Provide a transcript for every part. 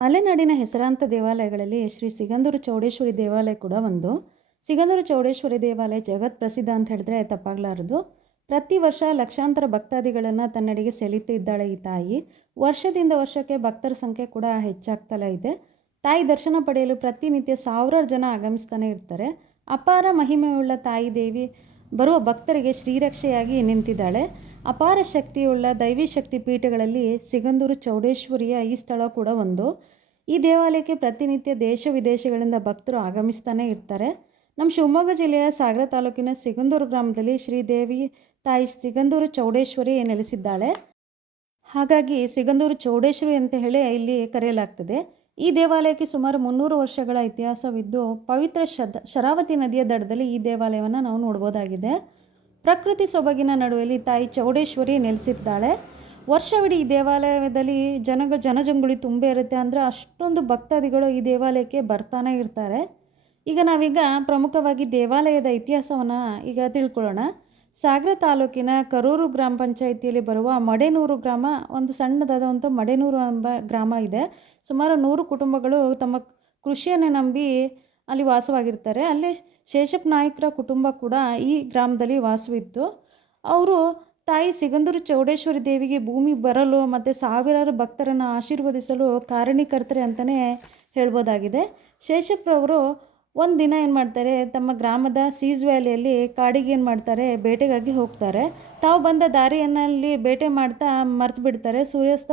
ಮಲೆನಾಡಿನ ಹೆಸರಾಂತ ದೇವಾಲಯಗಳಲ್ಲಿ ಶ್ರೀ ಸಿಗಂದೂರು ಚೌಡೇಶ್ವರಿ ದೇವಾಲಯ ಕೂಡ ಒಂದು. ಸಿಗಂದೂರು ಚೌಡೇಶ್ವರಿ ದೇವಾಲಯ ಜಗತ್ ಪ್ರಸಿದ್ಧ ಅಂತ ಹೇಳಿದ್ರೆ ತಪ್ಪಾಗಲಾರದು. ಪ್ರತಿ ವರ್ಷ ಲಕ್ಷಾಂತರ ಭಕ್ತಾದಿಗಳನ್ನು ತನ್ನಡೆಗೆ ಸೆಳೀತಿದ್ದಾಳೆ ಈ ತಾಯಿ. ವರ್ಷದಿಂದ ವರ್ಷಕ್ಕೆ ಭಕ್ತರ ಸಂಖ್ಯೆ ಕೂಡ ಹೆಚ್ಚಾಗ್ತಲೇ ಇದೆ. ತಾಯಿ ದರ್ಶನ ಪಡೆಯಲು ಪ್ರತಿನಿತ್ಯ ಸಾವಿರಾರು ಜನ ಆಗಮಿಸ್ತಾನೆ ಇರ್ತಾರೆ. ಅಪಾರ ಮಹಿಮೆಯುಳ್ಳ ತಾಯಿ ದೇವಿ ಬರುವ ಭಕ್ತರಿಗೆ ಶ್ರೀರಕ್ಷೆಯಾಗಿ ನಿಂತಿದ್ದಾಳೆ. ಅಪಾರ ಶಕ್ತಿಯುಳ್ಳ ದೈವಿ ಶಕ್ತಿ ಪೀಠಗಳಲ್ಲಿ ಸಿಗಂದೂರು ಚೌಡೇಶ್ವರಿಯ ಈ ಸ್ಥಳ ಕೂಡ ಒಂದು. ಈ ದೇವಾಲಯಕ್ಕೆ ಪ್ರತಿನಿತ್ಯ ದೇಶ ವಿದೇಶಗಳಿಂದ ಭಕ್ತರು ಆಗಮಿಸ್ತಾನೆ ಇರ್ತಾರೆ. ನಮ್ಮ ಶಿವಮೊಗ್ಗ ಜಿಲ್ಲೆಯ ಸಾಗರ ತಾಲೂಕಿನ ಸಿಗಂದೂರು ಗ್ರಾಮದಲ್ಲಿ ಶ್ರೀದೇವಿ ತಾಯಿ ಸಿಗಂದೂರು ಚೌಡೇಶ್ವರಿ ನೆಲೆಸಿದ್ದಾಳೆ. ಹಾಗಾಗಿ ಸಿಗಂದೂರು ಚೌಡೇಶ್ವರಿ ಅಂತ ಹೇಳಿ ಇಲ್ಲಿ ಕರೆಯಲಾಗ್ತದೆ. ಈ ದೇವಾಲಯಕ್ಕೆ ಸುಮಾರು 300 ವರ್ಷಗಳ ಇತಿಹಾಸವಿದ್ದು ಪವಿತ್ರ ಶರಾವತಿ ನದಿಯ ದಡದಲ್ಲಿ ಈ ದೇವಾಲಯವನ್ನು ನಾವು ನೋಡ್ಬೋದಾಗಿದೆ. ಪ್ರಕೃತಿ ಸೊಬಗಿನ ನಡುವೆಯಲ್ಲಿ ತಾಯಿ ಚೌಡೇಶ್ವರಿ ನೆಲೆಸಿದ್ದಾಳೆ. ವರ್ಷವಿಡೀ ಈ ದೇವಾಲಯದಲ್ಲಿ ಜನಜಂಗುಳಿ ತುಂಬೇ ಇರುತ್ತೆ. ಅಂದರೆ ಅಷ್ಟೊಂದು ಭಕ್ತಾದಿಗಳು ಈ ದೇವಾಲಯಕ್ಕೆ ಬರ್ತಾನೆ ಇರ್ತಾರೆ. ಈಗ ನಾವೀಗ ಪ್ರಮುಖವಾಗಿ ದೇವಾಲಯದ ಇತಿಹಾಸವನ್ನು ಈಗ ತಿಳ್ಕೊಳ್ಳೋಣ. ಸಾಗರ ತಾಲೂಕಿನ ಕರೂರು ಗ್ರಾಮ ಪಂಚಾಯಿತಿಯಲ್ಲಿ ಬರುವ ಮಡೆನೂರು ಗ್ರಾಮ ಒಂದು ಸಣ್ಣದಾದಂಥ ಮಡೆನೂರು ಎಂಬ ಗ್ರಾಮ ಇದೆ. ಸುಮಾರು 100 ಕುಟುಂಬಗಳು ತಮ್ಮ ಕೃಷಿಯನ್ನೇ ನಂಬಿ ಅಲ್ಲಿ ವಾಸವಾಗಿರ್ತಾರೆ. ಅಲ್ಲೇ ಶೇಷಪ್ಪ ನಾಯ್ಕರ ಕುಟುಂಬ ಕೂಡ ಈ ಗ್ರಾಮದಲ್ಲಿ ವಾಸವಿತ್ತು. ಅವರು ತಾಯಿ ಸಿಗಂದೂರು ಚೌಡೇಶ್ವರಿ ದೇವಿಗೆ ಭೂಮಿ ಬರಲು ಮತ್ತು ಸಾವಿರಾರು ಭಕ್ತರನ್ನು ಆಶೀರ್ವದಿಸಲು ಕಾರಣೀಕರ್ತರೆ ಅಂತಲೇ ಹೇಳ್ಬೋದಾಗಿದೆ. ಶೇಷಪ್ಪರವರು ಒಂದು ದಿನ ಏನು ಮಾಡ್ತಾರೆ, ತಮ್ಮ ಗ್ರಾಮದ ಸೀಸ್ ವ್ಯಾಲಿಯಲ್ಲಿ ಕಾಡಿಗೆ ಏನು ಮಾಡ್ತಾರೆ, ಬೇಟೆಗಾಗಿ ಹೋಗ್ತಾರೆ. ತಾವು ಬಂದ ದಾರಿಯಲ್ಲಿ ಬೇಟೆ ಮಾಡ್ತಾ ಮರ್ತು ಬಿಡ್ತಾರೆ. ಸೂರ್ಯಾಸ್ತ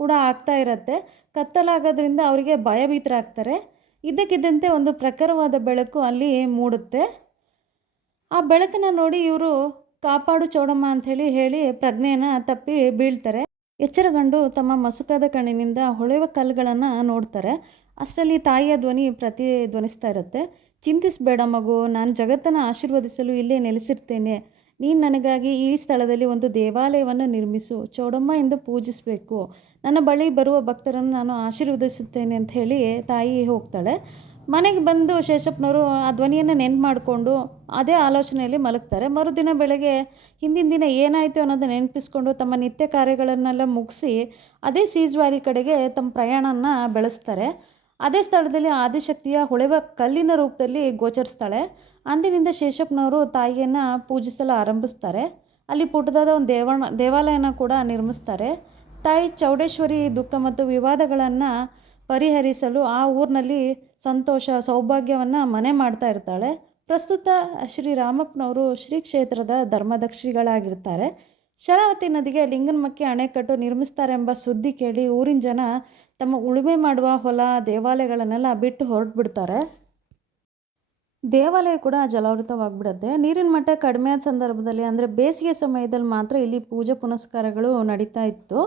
ಕೂಡ ಆಗ್ತಾ ಇರತ್ತೆ. ಕತ್ತಲಾಗೋದ್ರಿಂದ ಅವರಿಗೆ ಭಯಭೀತರಾಗ್ತಾರೆ. ಇದ್ದಕ್ಕಿದ್ದಂತೆ ಒಂದು ಪ್ರಖರವಾದ ಬೆಳಕು ಅಲ್ಲಿ ಮೂಡುತ್ತೆ. ಆ ಬೆಳಕನ್ನು ನೋಡಿ ಇವರು ಕಾಪಾಡು ಚೌಡಮ್ಮ ಅಂಥೇಳಿ ಹೇಳಿ ಪ್ರಜ್ಞೆಯನ್ನು ತಪ್ಪಿ ಬೀಳ್ತಾರೆ. ಎಚ್ಚರಗೊಂಡು ತಮ್ಮ ಮಸುಕಾದ ಕಣ್ಣಿನಿಂದ ಹೊಳೆಯುವ ಕಲ್ಲುಗಳನ್ನು ನೋಡ್ತಾರೆ. ಅಷ್ಟರಲ್ಲಿ ತಾಯಿಯ ಧ್ವನಿ ಪ್ರತಿಧ್ವನಿಸ್ತಾ ಇರುತ್ತೆ. ಚಿಂತಿಸಬೇಡ ಮಗು, ನಾನು ಜಗತ್ತನ್ನು ಆಶೀರ್ವದಿಸಲು ಇಲ್ಲೇ ನೆಲೆಸಿರ್ತೇನೆ. ನೀನು ನನಗಾಗಿ ಈ ಸ್ಥಳದಲ್ಲಿ ಒಂದು ದೇವಾಲಯವನ್ನು ನಿರ್ಮಿಸು. ಚೌಡಮ್ಮ ಎಂದು ಪೂಜಿಸಬೇಕು. ನನ್ನ ಬಳಿ ಬರುವ ಭಕ್ತರನ್ನು ನಾನು ಆಶೀರ್ವದಿಸುತ್ತೇನೆ ಅಂತ ಹೇಳಿ ತಾಯಿ ಹೋಗ್ತಾಳೆ. ಮನೆಗೆ ಬಂದು ಶೇಷಪ್ಪನವರು ಆ ಧ್ವನಿಯನ್ನು ನೆನ್ಪು ಮಾಡಿಕೊಂಡು ಅದೇ ಆಲೋಚನೆಯಲ್ಲಿ ಮಲಗ್ತಾರೆ. ಮರುದಿನ ಬೆಳಗ್ಗೆ ಹಿಂದಿನ ದಿನ ಏನಾಯಿತು ಅನ್ನೋದನ್ನು ನೆನಪಿಸ್ಕೊಂಡು ತಮ್ಮ ನಿತ್ಯ ಕಾರ್ಯಗಳನ್ನೆಲ್ಲ ಮುಗಿಸಿ ಅದೇ ಸೀಸ್ ವ್ಯಾಲಿ ಕಡೆಗೆ ತಮ್ಮ ಪ್ರಯಾಣನ ಬೆಳೆಸ್ತಾರೆ. ಅದೇ ಸ್ಥಳದಲ್ಲಿ ಆದಿಶಕ್ತಿಯ ಹೊಳೆವ ಕಲ್ಲಿನ ರೂಪದಲ್ಲಿ ಗೋಚರಿಸ್ತಾಳೆ. ಅಂದಿನಿಂದ ಶೇಷಪ್ಪನವರು ತಾಯಿಯನ್ನು ಪೂಜಿಸಲು ಆರಂಭಿಸ್ತಾರೆ. ಅಲ್ಲಿ ಪುಟ್ಟದಾದ ಒಂದು ದೇವಾಲಯನ ಕೂಡ ನಿರ್ಮಿಸ್ತಾರೆ. ತಾಯಿ ಚೌಡೇಶ್ವರಿ ದುಃಖ ಮತ್ತು ವಿವಾದಗಳನ್ನು ಪರಿಹರಿಸಲು ಆ ಊರಿನಲ್ಲಿ ಸಂತೋಷ ಸೌಭಾಗ್ಯವನ್ನು ಮನೆ ಮಾಡ್ತಾ ಇರ್ತಾಳೆ. ಪ್ರಸ್ತುತ ಶ್ರೀ ರಾಮಪ್ಪನವರು ಶ್ರೀ ಕ್ಷೇತ್ರದ ಧರ್ಮದಕ್ಷಿಗಳಾಗಿರ್ತಾರೆ. ಶರಾವತಿ ನದಿಗೆ ಲಿಂಗನಮಕ್ಕಿ ಅಣೆಕಟ್ಟು ನಿರ್ಮಿಸ್ತಾರೆಂಬ ಸುದ್ದಿ ಕೇಳಿ ಊರಿನ ಜನ ತಮ್ಮ ಉಳುಮೆ ಮಾಡುವ ಹೊಲ ದೇವಾಲಯಗಳನ್ನೆಲ್ಲ ಬಿಟ್ಟು ಹೊರಟುಬಿಡ್ತಾರೆ. ದೇವಾಲಯ ಕೂಡ ಜಲಾವೃತವಾಗಿಬಿಡುತ್ತೆ. ನೀರಿನ ಮಟ್ಟ ಕಡಿಮೆ ಆದ ಸಂದರ್ಭದಲ್ಲಿ ಅಂದರೆ ಬೇಸಿಗೆ ಸಮಯದಲ್ಲಿ ಮಾತ್ರ ಇಲ್ಲಿ ಪೂಜೆ ಪುನಸ್ಕಾರಗಳು ನಡೀತಾ ಇತ್ತು.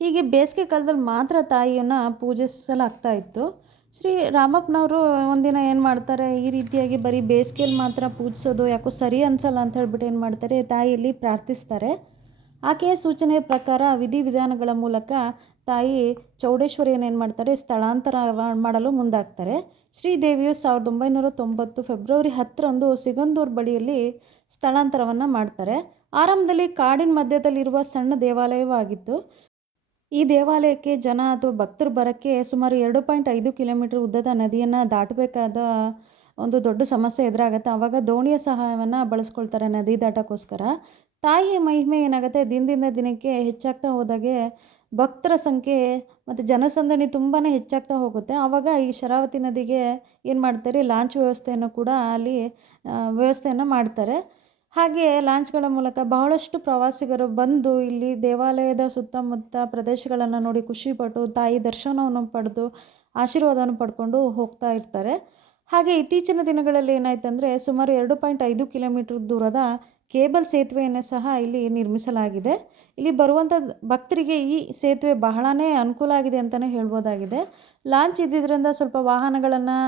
ಹೀಗೆ ಬೇಸಿಗೆ ಕಾಲದಲ್ಲಿ ಮಾತ್ರ ತಾಯಿಯನ್ನು ಪೂಜಿಸಲಾಗ್ತಾ ಇತ್ತು. ಶ್ರೀ ರಾಮಪ್ಪನವರು ಒಂದಿನ ಏನು ಮಾಡ್ತಾರೆ, ಈ ರೀತಿಯಾಗಿ ಬರೀ ಬೇಸಿಗೆಯಲ್ಲಿ ಮಾತ್ರ ಪೂಜಿಸೋದು ಯಾಕೋ ಸರಿ ಅನಿಸಲ್ಲ ಅಂತ ಹೇಳ್ಬಿಟ್ಟು ಏನು ಮಾಡ್ತಾರೆ, ತಾಯಿಯಲ್ಲಿ ಪ್ರಾರ್ಥಿಸ್ತಾರೆ. ಆಕೆಯ ಸೂಚನೆಯ ಪ್ರಕಾರ ವಿಧಿವಿಧಾನಗಳ ಮೂಲಕ ತಾಯಿ ಚೌಡೇಶ್ವರಿಯನ್ನು ಏನು ಮಾಡ್ತಾರೆ, ಸ್ಥಳಾಂತರ ಮಾಡಲು ಮುಂದಾಗ್ತಾರೆ. ಶ್ರೀದೇವಿಯು 1990 ಫೆಬ್ರವರಿ 10ರಂದು ಸಿಗಂದೂರು ಬಳಿಯಲ್ಲಿ ಸ್ಥಳಾಂತರವನ್ನು ಮಾಡ್ತಾರೆ. ಆರಂಭದಲ್ಲಿ ಕಾಡಿನ ಮಧ್ಯದಲ್ಲಿರುವ ಸಣ್ಣ ದೇವಾಲಯವಾಗಿತ್ತು. ಈ ದೇವಾಲಯಕ್ಕೆ ಜನ ಅಥವಾ ಭಕ್ತರು ಬರೋಕ್ಕೆ ಸುಮಾರು 2.5 ಕಿಲೋಮೀಟರ್ ಉದ್ದದ ನದಿಯನ್ನು ದಾಟಬೇಕಾದ ಒಂದು ದೊಡ್ಡ ಸಮಸ್ಯೆ ಎದುರಾಗುತ್ತೆ. ಆವಾಗ ದೋಣಿಯ ಸಹಾಯವನ್ನು ಬಳಸ್ಕೊಳ್ತಾರೆ ನದಿ ದಾಟೋಕ್ಕೋಸ್ಕರ. ತಾಯಿಯ ಮಹಿಮೆ ಏನಾಗುತ್ತೆ, ದಿನದಿಂದ ದಿನಕ್ಕೆ ಹೆಚ್ಚಾಗ್ತಾ ಹೋದಾಗೆ ಭಕ್ತರ ಸಂಖ್ಯೆ ಮತ್ತು ಜನಸಂದಣಿ ತುಂಬಾ ಹೆಚ್ಚಾಗ್ತಾ ಹೋಗುತ್ತೆ. ಆವಾಗ ಈ ಶರಾವತಿ ನದಿಗೆ ಏನು ಮಾಡ್ತಾರೆ, ಲಾಂಚ್ ವ್ಯವಸ್ಥೆಯನ್ನು ಕೂಡ ಅಲ್ಲಿ ವ್ಯವಸ್ಥೆಯನ್ನು ಮಾಡ್ತಾರೆ. ಹಾಗೆ ಲಾಂಚ್ಗಳ ಮೂಲಕ ಬಹಳಷ್ಟು ಪ್ರವಾಸಿಗರು ಬಂದು ಇಲ್ಲಿ ದೇವಾಲಯದ ಸುತ್ತಮುತ್ತ ಪ್ರದೇಶಗಳನ್ನು ನೋಡಿ ಖುಷಿಪಟ್ಟು ತಾಯಿ ದರ್ಶನವನ್ನು ಪಡೆದು ಆಶೀರ್ವಾದವನ್ನು ಪಡ್ಕೊಂಡು ಹೋಗ್ತಾ ಇರ್ತಾರೆ. ಹಾಗೆ ಇತ್ತೀಚಿನ ದಿನಗಳಲ್ಲಿ ಏನಾಯ್ತಂದರೆ ಸುಮಾರು 2.5 ಕಿಲೋಮೀಟರ್ ದೂರದ ಕೇಬಲ್ ಸೇತುವೆಯನ್ನು ಸಹ ಇಲ್ಲಿ ನಿರ್ಮಿಸಲಾಗಿದೆ. ಇಲ್ಲಿ ಬರುವಂಥ ಭಕ್ತರಿಗೆ ಈ ಸೇತುವೆ ಬಹಳನೇ ಅನುಕೂಲ ಆಗಿದೆ ಅಂತಲೇ ಹೇಳ್ಬೋದಾಗಿದೆ. ಲಾಂಚ್ ಇದ್ದಿದ್ದರಿಂದ ಸ್ವಲ್ಪ ವಾಹನಗಳನ್ನು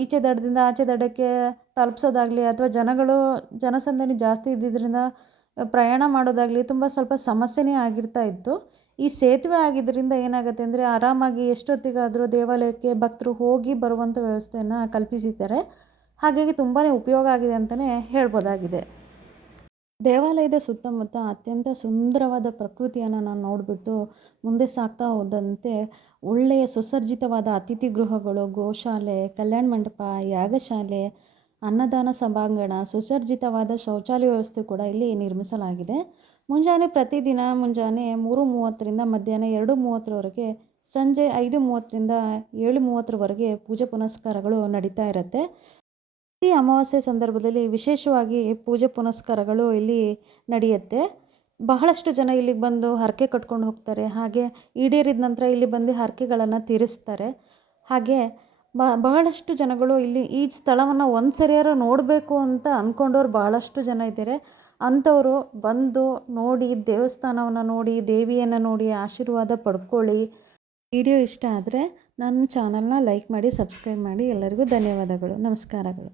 ಈಚೆ ದಡದಿಂದ ಆಚೆ ದಡಕ್ಕೆ ತಲುಪಿಸೋದಾಗಲಿ ಅಥವಾ ಜನಸಂದಣಿ ಜಾಸ್ತಿ ಇದ್ದಿದ್ದರಿಂದ ಪ್ರಯಾಣ ಮಾಡೋದಾಗಲಿ ಸ್ವಲ್ಪ ಸಮಸ್ಯೆನೇ ಆಗಿರ್ತಾ ಇತ್ತು. ಈ ಸೇತುವೆ ಆಗಿದ್ದರಿಂದ ಏನಾಗುತ್ತೆ ಅಂದರೆ ಆರಾಮಾಗಿ ಎಷ್ಟೊತ್ತಿಗಾದರೂ ದೇವಾಲಯಕ್ಕೆ ಭಕ್ತರು ಹೋಗಿ ಬರುವಂಥ ವ್ಯವಸ್ಥೆಯನ್ನು ಕಲ್ಪಿಸಿದ್ದಾರೆ. ಹಾಗಾಗಿ ತುಂಬಾ ಉಪಯೋಗ ಆಗಿದೆ ಅಂತಲೇ ಹೇಳ್ಬೋದಾಗಿದೆ. ದೇವಾಲಯದ ಸುತ್ತಮುತ್ತ ಅತ್ಯಂತ ಸುಂದರವಾದ ಪ್ರಕೃತಿಯನ್ನು ನಾನು ನೋಡಿಬಿಟ್ಟು ಮುಂದೆ ಸಾಗ್ತಾ ಹೋದಂತೆ ಒಳ್ಳೆಯ ಸುಸಜ್ಜಿತವಾದ ಅತಿಥಿ ಗೃಹಗಳು, ಗೋಶಾಲೆ, ಕಲ್ಯಾಣ ಮಂಟಪ, ಯಾಗಶಾಲೆ, ಅನ್ನದಾನ ಸಭಾಂಗಣ, ಸುಸಜ್ಜಿತವಾದ ಶೌಚಾಲಯ ವ್ಯವಸ್ಥೆ ಕೂಡ ಇಲ್ಲಿ ನಿರ್ಮಿಸಲಾಗಿದೆ. ಪ್ರತಿದಿನ ಮುಂಜಾನೆ 3:30ರಿಂದ ಮಧ್ಯಾಹ್ನ 2:30ರವರೆಗೆ, ಸಂಜೆ 5:30ರಿಂದ 7:30ರವರೆಗೆ ಪೂಜೆ ಪುನಸ್ಕಾರಗಳು ನಡೀತಾ ಇರುತ್ತೆ. ಈ ಅಮಾವಾಸ್ಯೆ ಸಂದರ್ಭದಲ್ಲಿ ವಿಶೇಷವಾಗಿ ಪೂಜೆ ಪುನಸ್ಕಾರಗಳು ಇಲ್ಲಿ ನಡೆಯುತ್ತೆ. ಬಹಳಷ್ಟು ಜನ ಇಲ್ಲಿಗೆ ಬಂದು ಹರಕೆ ಕಟ್ಕೊಂಡು ಹೋಗ್ತಾರೆ. ಹಾಗೆ ಈಡೇರಿದ ನಂತರ ಇಲ್ಲಿ ಬಂದು ಹರಕೆಗಳನ್ನು ತೀರಿಸ್ತಾರೆ. ಹಾಗೆ ಬಹಳಷ್ಟು ಜನಗಳು ಇಲ್ಲಿ ಈ ಸ್ಥಳವನ್ನು ಒಂದು ಸರಿಯಾರು ನೋಡಬೇಕು ಅಂತ ಅಂದ್ಕೊಂಡವ್ರು ಬಹಳಷ್ಟು ಜನ ಇದ್ದಾರೆ. ಅಂಥವರು ಬಂದು ನೋಡಿ, ದೇವಸ್ಥಾನವನ್ನು ನೋಡಿ, ದೇವಿಯನ್ನು ನೋಡಿ ಆಶೀರ್ವಾದ ಪಡ್ಕೊಳ್ಳಿ. ವಿಡಿಯೋ ಇಷ್ಟ ಆದರೆ ನನ್ನ ಚಾನಲ್ನ ಲೈಕ್ ಮಾಡಿ, ಸಬ್ಸ್ಕ್ರೈಬ್ ಮಾಡಿ. ಎಲ್ಲರಿಗೂ ಧನ್ಯವಾದಗಳು. ನಮಸ್ಕಾರಗಳು.